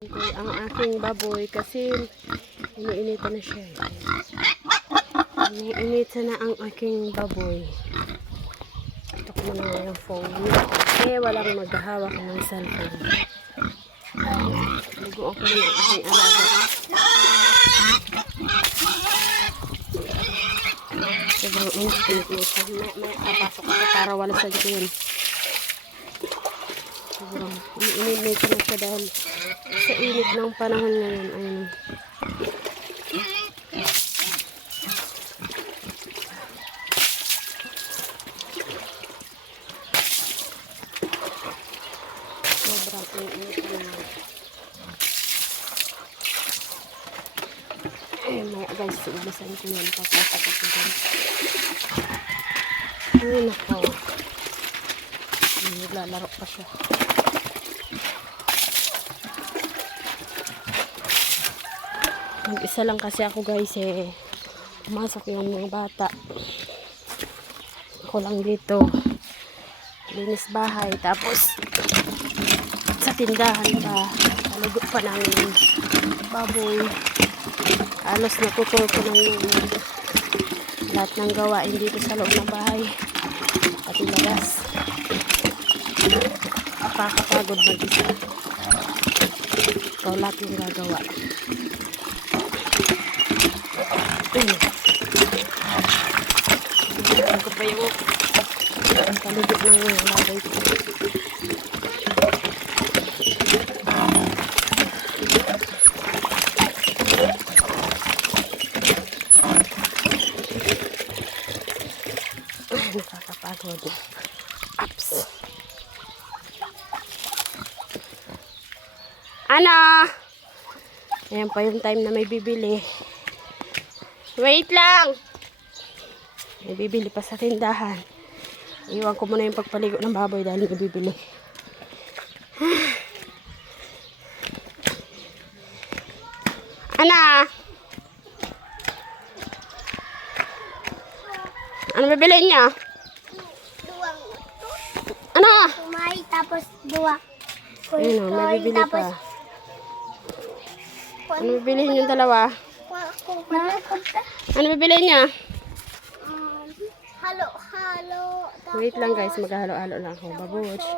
Ang aking baboy kasi iniinitan na siya. Iniinitan na ang aking baboy. Ito ko muna yung phone. Kasi walang maghahawak ng cellphone. Luguan ko muna ang aking alaga. Sobrang init nito. May papasok ako para wala sa dyan. Sobrang iniinit na siya dahil sa init ng panahon ngayon. Ayun. Sobrang init na. Ay, may guys, ubusan ko yan. Papasok ako dyan. Ayun ako. Naglalaro pa siya. Mag-isa lang kasi ako guys pumasok yung mga bata. Ako lang dito. Linis bahay. Tapos sa tindahan pa. Talagot pa namin yung baboy. Halos natutol ko ng lahat ng gawain dito sa loob ng bahay. Pati labas. Nakakapagod mag-isa. Ikaw lahat yung gagawa. Ako pa yung palibig ng labay ko. Nakakapagod. Ups. Ano? Ayan pa yung time na may bibili. Wait lang! May bibili pa sa tindahan. Iwan ko muna yung pagpaligo ng baboy dahil may bibili. Ana! Ano bibili niya? Duwang Ano? kumay tapos duwa. Ayun o, may bibili pa. Ano bibili niyo dalawa? Ano bibili niya? Halo. Wait lang guys, maghahalo-halo lang ako. Babuch.